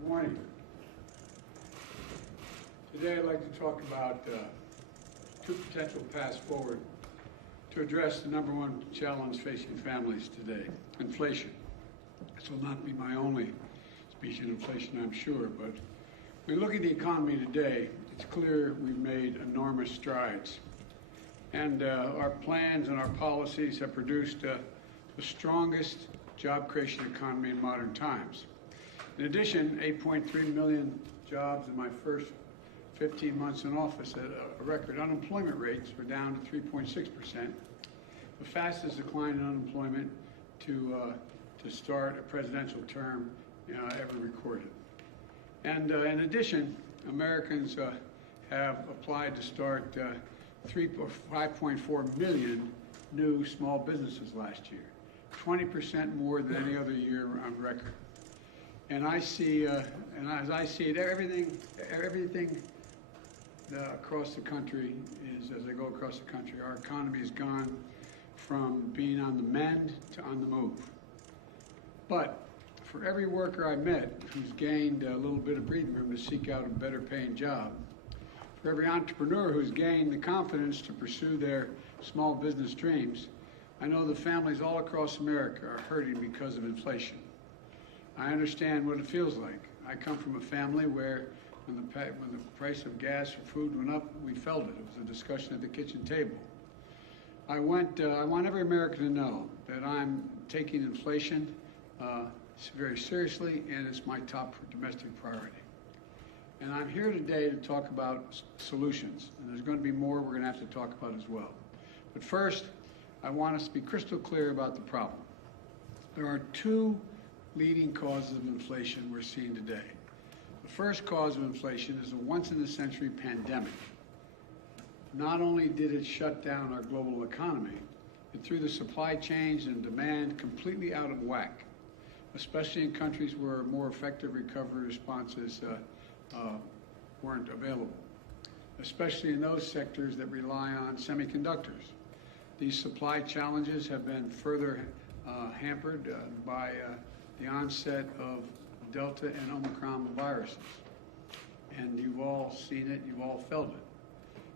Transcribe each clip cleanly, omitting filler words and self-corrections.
Good morning. Today I'd like to talk about two potential paths forward to address the number one challenge facing families today, inflation. This will not be my only speech on inflation, I'm sure, but when we look at the economy today, it's clear we've made enormous strides. And our plans and our policies have produced the strongest job creation economy in modern times. In addition, 8.3 million jobs in my first 15 months in office at a record. Unemployment rates were down to 3.6%, the fastest decline in unemployment to start a presidential term ever recorded. And in addition, Americans have applied to start 5.4 million new small businesses last year, 20% more than any other year on record. And I see, and as I see it, everything across the country is, as I go across the country, our economy has gone from being on the mend to on the move. But for every worker I met who's gained a little bit of breathing room to seek out a better paying job, for every entrepreneur who's gained the confidence to pursue their small business dreams, I know the families all across America are hurting because of inflation. I understand what it feels like. I come from a family where when the price of gas or food went up, we felt it. It was a discussion at the kitchen table. I want every American to know that I'm taking inflation very seriously, and it's my top domestic priority. And I'm here today to talk about solutions, and there's going to be more we're going to have to talk about as well. But first, I want us to be crystal clear about the problem. There are two leading causes of inflation we're seeing today. The first cause of inflation is a once-in-a-century pandemic. Not only did it shut down our global economy, it threw the supply chains and demand completely out of whack, especially in countries where more effective recovery responses weren't available, especially in those sectors that rely on semiconductors. These supply challenges have been further hampered by the onset of Delta and Omicron viruses. And you've all seen it, you've all felt it.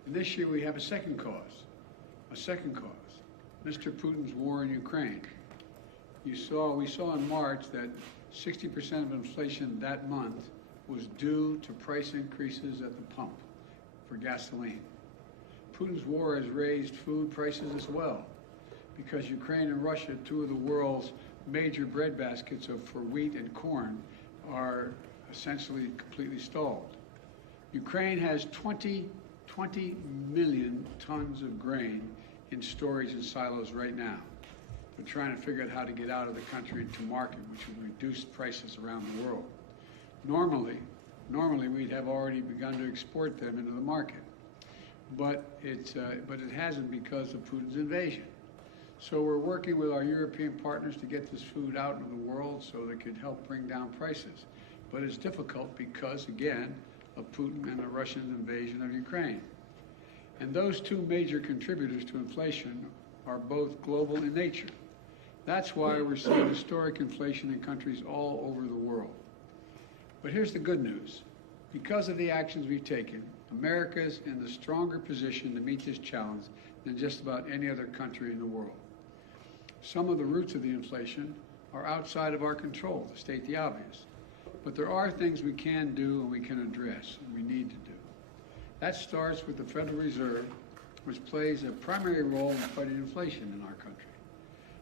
And this year we have a second cause, Mr. Putin's war in Ukraine. We saw in March that 60% of inflation that month was due to price increases at the pump for gasoline. Putin's war has raised food prices as well, because Ukraine and Russia, two of the world's major bread baskets for wheat and corn, are essentially completely stalled. Ukraine has 20 million tons of grain in storage in silos right now. They're trying to figure out how to get out of the country into market, which would reduce prices around the world. Normally we'd have already begun to export them into the market, but it hasn't because of Putin's invasion. So we're working with our European partners to get this food out into the world so that it could help bring down prices. But it's difficult because, again, of Putin and the Russian invasion of Ukraine. And those two major contributors to inflation are both global in nature. That's why we're seeing historic inflation in countries all over the world. But here's the good news. Because of the actions we've taken, America's in the stronger position to meet this challenge than just about any other country in the world. Some of the roots of the inflation are outside of our control, to state the obvious. But there are things we can do and we can address and we need to do. That starts with the Federal Reserve, which plays a primary role in fighting inflation in our country.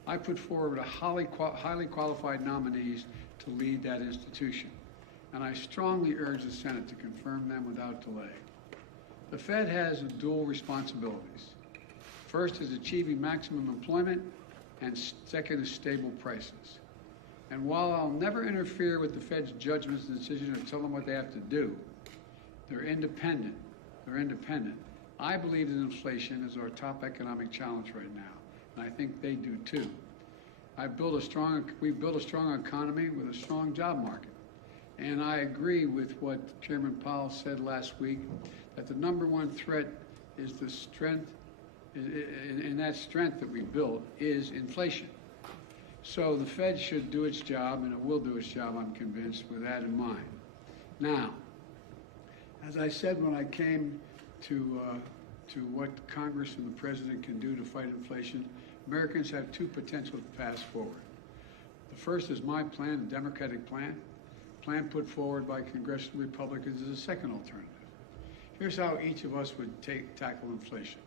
I put forward a highly qualified nominees to lead that institution, and I strongly urge the Senate to confirm them without delay. The Fed has dual responsibilities. First is achieving maximum employment, and second is stable prices. And while I'll never interfere with the Fed's judgments and decisions or tell them what they have to do, they're independent. I believe that inflation is our top economic challenge right now, and I think they do too. We've built a strong economy with a strong job market. And I agree with what Chairman Powell said last week, that the number one threat is the strength, and that strength that we built is inflation. So the Fed should do its job, and it will do its job, I'm convinced, with that in mind. Now, as I said when I came to what Congress and the President can do to fight inflation, Americans have two potential paths forward. The first is my plan, the Democratic plan. Plan put forward by congressional Republicans is a second alternative. Here's how each of us would tackle inflation.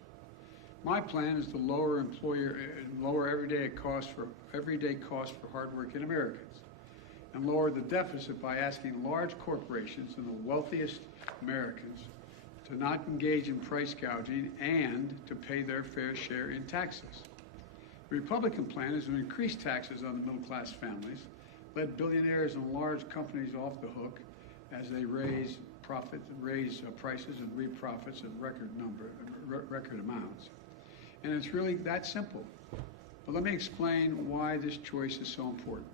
My plan is to lower everyday costs for hardworking Americans, and lower the deficit by asking large corporations and the wealthiest Americans to not engage in price gouging and to pay their fair share in taxes. The Republican plan is to increase taxes on the middle-class families, let billionaires and large companies off the hook as they raise prices and reap profits at record amounts. And it's really that simple. But let me explain why this choice is so important.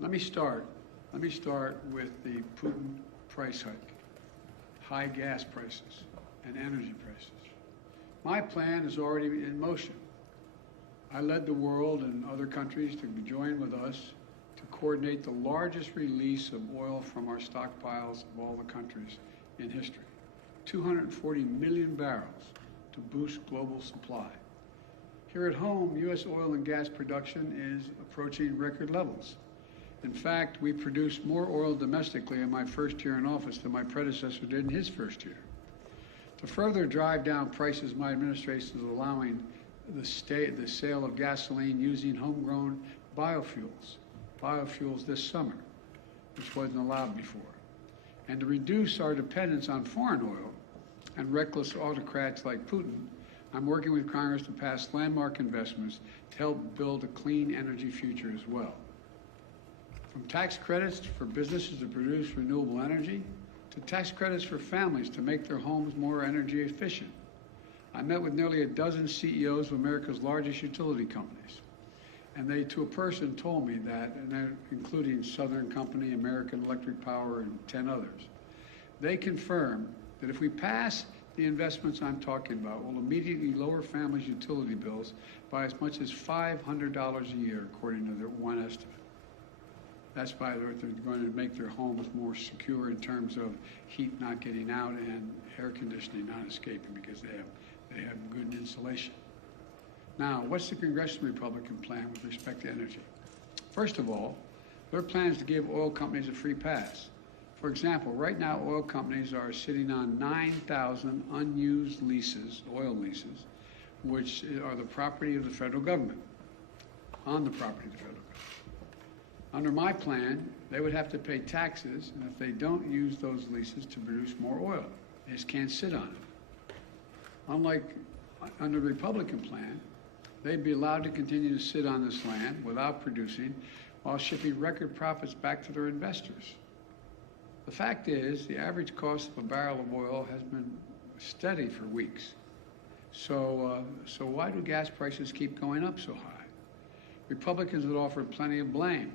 Let me start with the Putin price hike, high gas prices, and energy prices. My plan is already in motion. I led the world and other countries to join with us to coordinate the largest release of oil from our stockpiles of all the countries in history, 240 million barrels to boost global supply. Here at home, U.S. oil and gas production is approaching record levels. In fact, we produced more oil domestically in my first year in office than my predecessor did in his first year. To further drive down prices, my administration is allowing the sale of gasoline using homegrown biofuels this summer, which wasn't allowed before. And to reduce our dependence on foreign oil and reckless autocrats like Putin, I'm working with Congress to pass landmark investments to help build a clean energy future as well. From tax credits for businesses to produce renewable energy, to tax credits for families to make their homes more energy efficient. I met with nearly a dozen CEOs of America's largest utility companies, and they, to a person, told me that, and including Southern Company, American Electric Power, and 10 others. They confirm that if we pass the investments I'm talking about, we'll immediately lower families' utility bills by as much as $500 a year, according to their one estimate. That's by they're going to make their homes more secure in terms of heat not getting out and air conditioning not escaping because they have good insulation. Now, what's the congressional Republican plan with respect to energy? First of all, their plan is to give oil companies a free pass. For example, right now oil companies are sitting on 9,000 unused oil leases, which are the property of the federal government, on the property of the federal government. Under my plan, they would have to pay taxes, and if they don't use those leases to produce more oil, they just can't sit on it. Unlike under the Republican plan, they'd be allowed to continue to sit on this land without producing while shipping record profits back to their investors. The fact is, the average cost of a barrel of oil has been steady for weeks. So why do gas prices keep going up so high? Republicans have offered plenty of blame,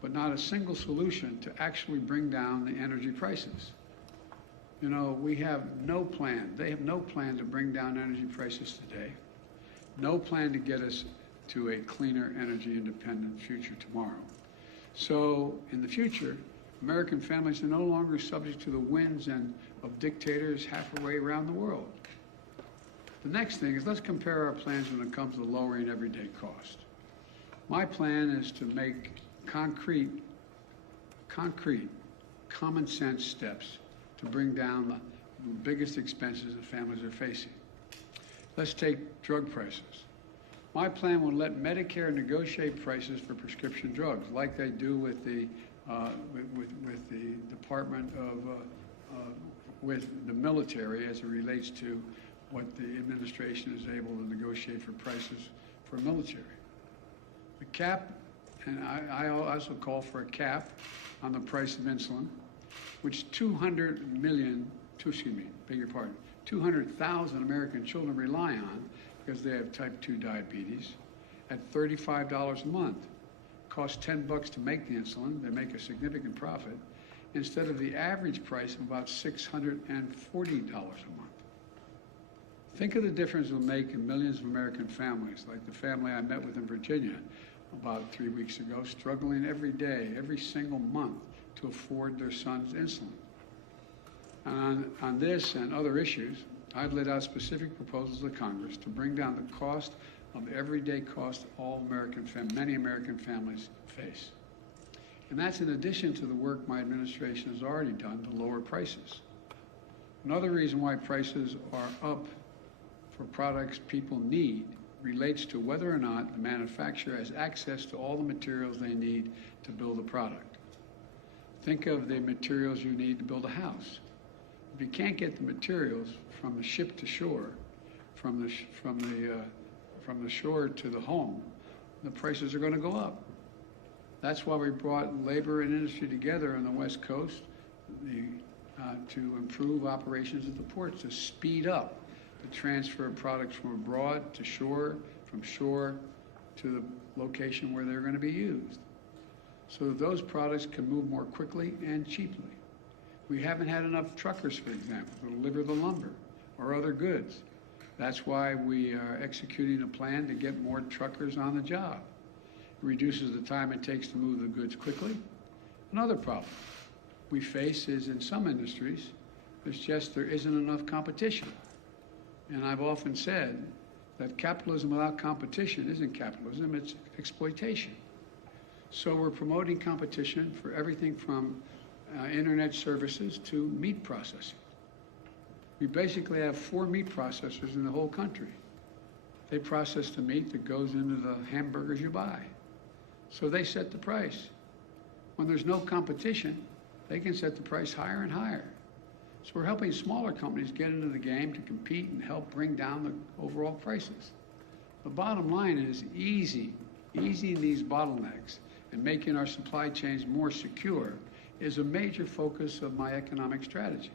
but not a single solution to actually bring down the energy prices. You know, we have no plan. They have no plan to bring down energy prices today. No plan to get us to a cleaner, energy independent future tomorrow. So in the future, American families are no longer subject to the whims of dictators halfway around the world. The next thing is, let's compare our plans when it comes to lowering everyday cost. My plan is to make concrete, common sense steps to bring down the biggest expenses that families are facing. Let's take drug prices. My plan will let Medicare negotiate prices for prescription drugs, like they do with the Department of with the military, as it relates to what the administration is able to negotiate for prices for military. The cap, and I also call for a cap on the price of insulin, which 200,000 American children rely on because they have type 2 diabetes, at $35 a month. Costs $10 to make the insulin. They make a significant profit, instead of the average price of about $640 a month. Think of the difference it will make in millions of American families, like the family I met with in Virginia about 3 weeks ago, struggling every day, every single month, to afford their son's insulin. And on this and other issues, I've laid out specific proposals to Congress to bring down the cost of the everyday cost many American families face. And that's in addition to the work my administration has already done to lower prices. Another reason why prices are up for products people need relates to whether or not the manufacturer has access to all the materials they need to build a product. Think of the materials you need to build a house. If you can't get the materials from the ship to shore, from the shore to the home, the prices are going to go up. That's why we brought labor and industry together on the West Coast to improve operations at the ports, to speed up the transfer of products from abroad to shore, from shore to the location where they're going to be used, so that those products can move more quickly and cheaply. We haven't had enough truckers, for example, to deliver the lumber or other goods. That's why we are executing a plan to get more truckers on the job. It reduces the time it takes to move the goods quickly. Another problem we face is in some industries, there isn't enough competition. And I've often said that capitalism without competition isn't capitalism, it's exploitation. So we're promoting competition for everything from internet services to meat processing. We basically have 4 meat processors in the whole country. They process the meat that goes into the hamburgers you buy. So they set the price. When there's no competition, they can set the price higher and higher. So we're helping smaller companies get into the game to compete and help bring down the overall prices. The bottom line is easing these bottlenecks and making our supply chains more secure is a major focus of my economic strategy.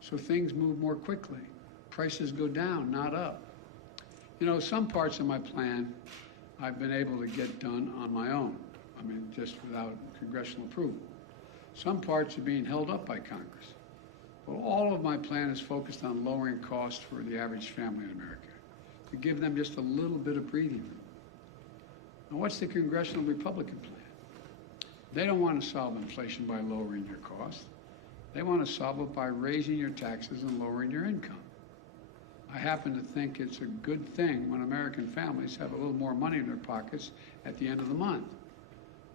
So things move more quickly. Prices go down, not up. You know, some parts of my plan I've been able to get done on my own. I mean, just without congressional approval. Some parts are being held up by Congress. But all of my plan is focused on lowering costs for the average family in America, to give them just a little bit of breathing room. Now, what's the congressional Republican plan? They don't want to solve inflation by lowering your costs. They want to solve it by raising your taxes and lowering your income. I happen to think it's a good thing when American families have a little more money in their pockets at the end of the month.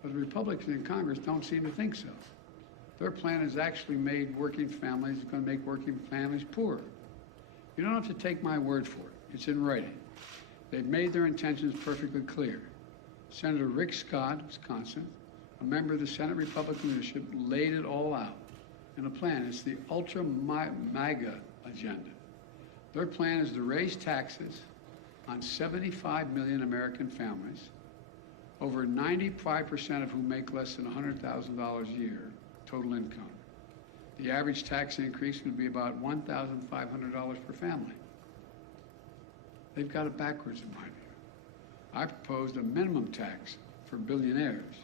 But the Republicans in Congress don't seem to think so. Their plan has actually going to make working families poorer. You don't have to take my word for it. It's in writing. They've made their intentions perfectly clear. Senator Rick Scott, Wisconsin, a member of the Senate Republican leadership, laid it all out in a plan. It's the ultra-MAGA agenda. Their plan is to raise taxes on 75 million American families, over 95% of whom make less than $100,000 a year total income. The average tax increase would be about $1,500 per family. They've got it backwards in my view. I proposed a minimum tax for billionaires.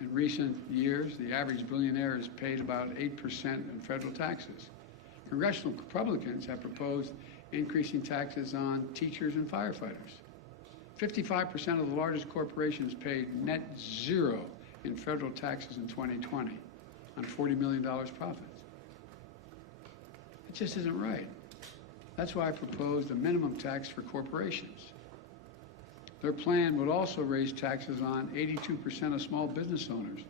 In recent years, the average billionaire has paid about 8% in federal taxes. Congressional Republicans have proposed increasing taxes on teachers and firefighters. 55% of the largest corporations paid net zero in federal taxes in 2020 on $40 million profits. It just isn't right. That's why I proposed a minimum tax for corporations. Their plan would also raise taxes on 82% of small business owners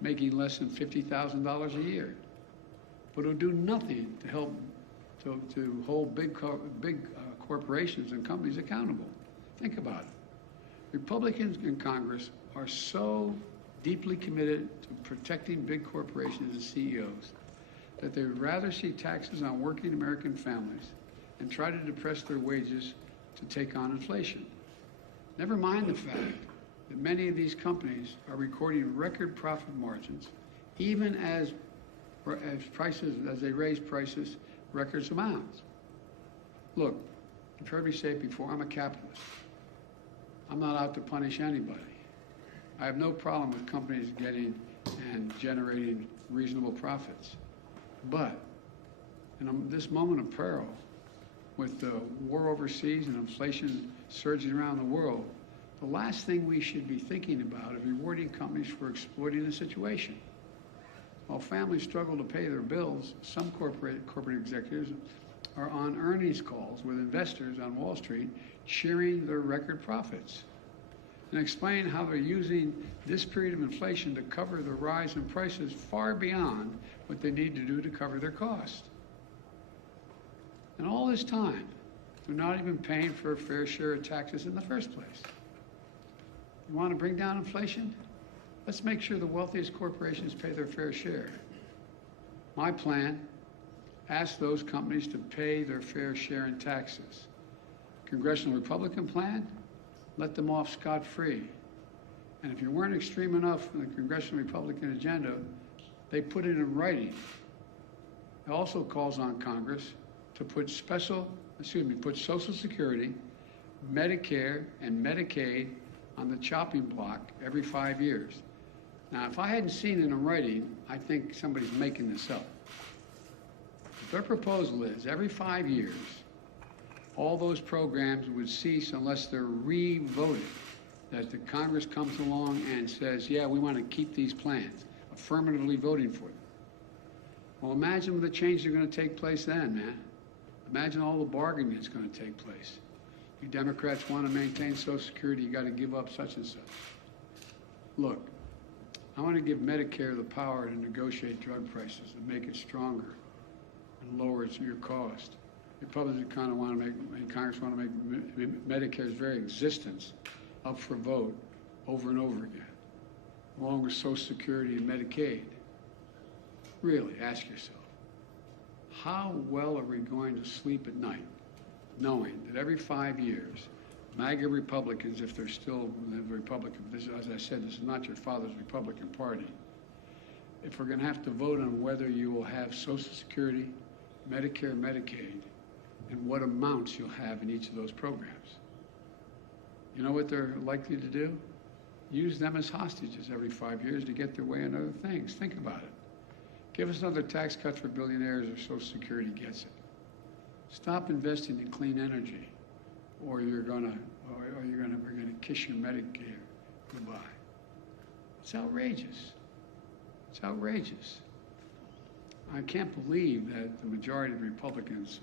making less than $50,000 a year, but it would do nothing to help to hold big corporations and companies accountable. Think about it. Republicans in Congress are so deeply committed to protecting big corporations and CEOs that they would rather see taxes on working American families and try to depress their wages to take on inflation. Never mind the fact that many of these companies are recording record profit margins, even as they raise prices record amounts. Look, you've heard me say it before, I'm a capitalist. I'm not out to punish anybody. I have no problem with companies getting and generating reasonable profits. But in this moment of peril, with the war overseas and inflation surging around the world, the last thing we should be thinking about is rewarding companies for exploiting the situation. While families struggle to pay their bills, some corporate executives are on earnings calls with investors on Wall Street cheering their record profits and explain how they're using this period of inflation to cover the rise in prices far beyond what they need to do to cover their costs. And all this time, they're not even paying for a fair share of taxes in the first place. You want to bring down inflation? Let's make sure the wealthiest corporations pay their fair share. My plan asks those companies to pay their fair share in taxes. Congressional Republican plan, let them off scot-free. And if you weren't extreme enough in the Congressional Republican agenda, they put it in writing. It also calls on Congress to put Social Security, Medicare, and Medicaid on the chopping block every 5 years. Now, if I hadn't seen it in writing, I think somebody's making this up. But their proposal is every 5 years, all those programs would cease unless they're re-voted. That the Congress comes along and says, yeah, we want to keep these plans, affirmatively voting for them. Well, imagine the changes are going to take place then, man. Imagine all the bargaining that's going to take place. You Democrats want to maintain Social Security, you got to give up such and such. Look, I want to give Medicare the power to negotiate drug prices and make it stronger and lower your cost. Republicans kind of want to make, Congress want to make Medicare's very existence up for vote over and over again, along with Social Security and Medicaid. Really, ask yourself, how well are we going to sleep at night knowing that every 5 years, MAGA Republicans, if they're still the Republican, this, as I said, this is not your father's Republican Party, if we're going to have to vote on whether you will have Social Security, Medicare, Medicaid, and what amounts you'll have in each of those programs. You know what they're likely to do? Use them as hostages every 5 years to get their way on other things. Think about it. Give us another tax cut for billionaires or Social Security gets it. Stop investing in clean energy, or we're gonna kiss your Medicare goodbye. It's outrageous. It's outrageous. I can't believe that the majority of the Republicans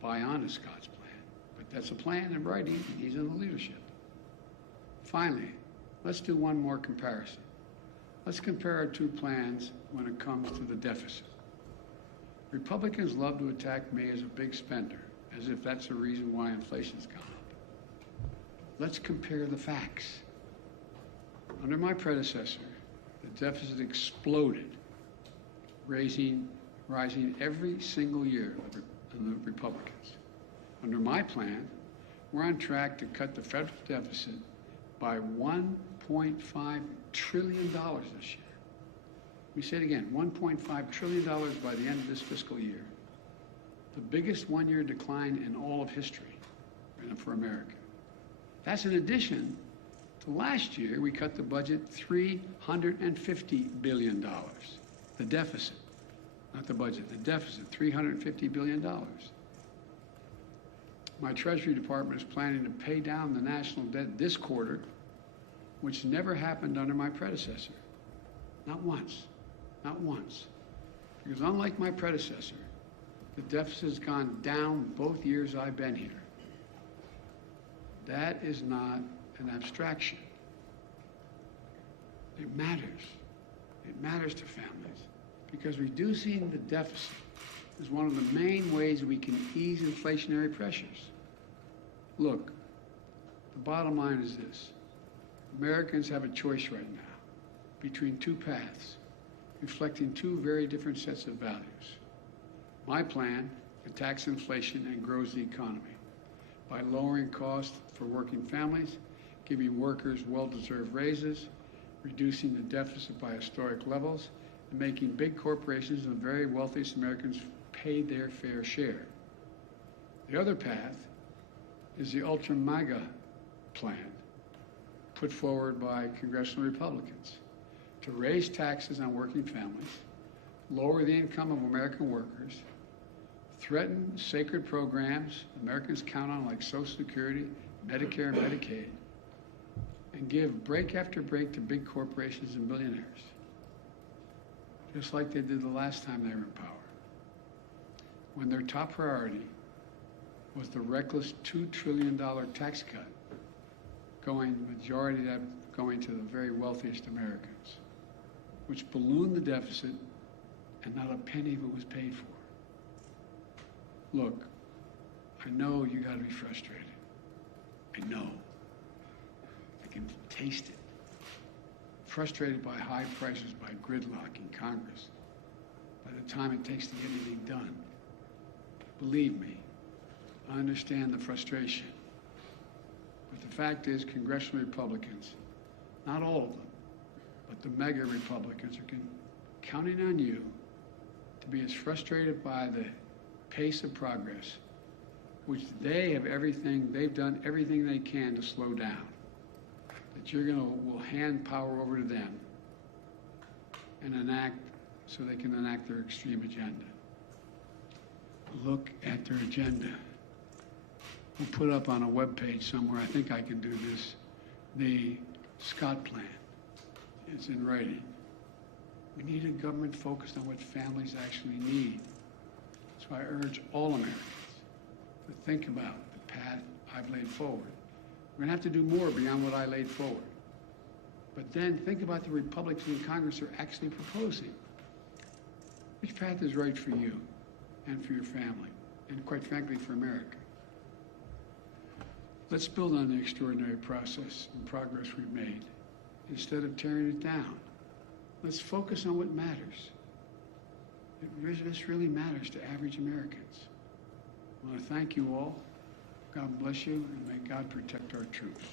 buy on to Scott's plan, but that's a plan in writing, and he's in the leadership. Finally, let's do one more comparison. Let's compare our two plans when it comes to the deficit. Republicans love to attack me as a big spender, as if that's the reason why inflation's gone up. Let's compare the facts. Under my predecessor, the deficit exploded, rising every single year in the Republicans. Under my plan, we're on track to cut the federal deficit by $1.5 trillion this year. Let me say it again, $1.5 trillion by the end of this fiscal year. The biggest one-year decline in all of history for America. That's in addition to last year, we cut the budget $350 billion. The deficit, not the budget, the deficit, $350 billion. My Treasury Department is planning to pay down the national debt this quarter, which never happened under my predecessor. Not once. Not once. Because unlike my predecessor, the deficit has gone down both years I've been here. That is not an abstraction. It matters. It matters to families because reducing the deficit is one of the main ways we can ease inflationary pressures. Look, the bottom line is this. Americans have a choice right now between two paths, reflecting two very different sets of values. My plan attacks inflation and grows the economy by lowering costs for working families, giving workers well-deserved raises, reducing the deficit by historic levels, and making big corporations and the very wealthiest Americans pay their fair share. The other path is the ultra-MAGA plan put forward by congressional Republicans to raise taxes on working families, lower the income of American workers, threaten sacred programs Americans count on like Social Security, Medicare, and Medicaid, and give break after break to big corporations and billionaires. just like they did the last time they were in power, when their top priority was the reckless $2 trillion tax cut, majority of that going to the very wealthiest Americans, which ballooned the deficit and not a penny of it was paid for. Look, I know you gotta be frustrated. I know. I can taste it. Frustrated by high prices, by gridlock in Congress, by the time it takes to get anything done. Believe me, I understand the frustration. But the fact is, congressional Republicans, not all of them, but the mega Republicans are counting on you to be as frustrated by the pace of progress, which they've done everything they can to slow down, that will hand power over to them and enact, so they can enact their extreme agenda. Look at their agenda. We'll put up on a webpage somewhere, I think I can do this, the Scott Plan. It's in writing. We need a government focused on what families actually need. So I urge all Americans to think about the path I've laid forward. We're going to have to do more beyond what I laid forward. But then think about the Republicans in Congress are actually proposing. Which path is right for you and for your family, and quite frankly, for America? Let's build on the extraordinary process and progress we've made instead of tearing it down. Let's focus on what matters. This really matters to average Americans. I want to thank you all. God bless you, and may God protect our troops.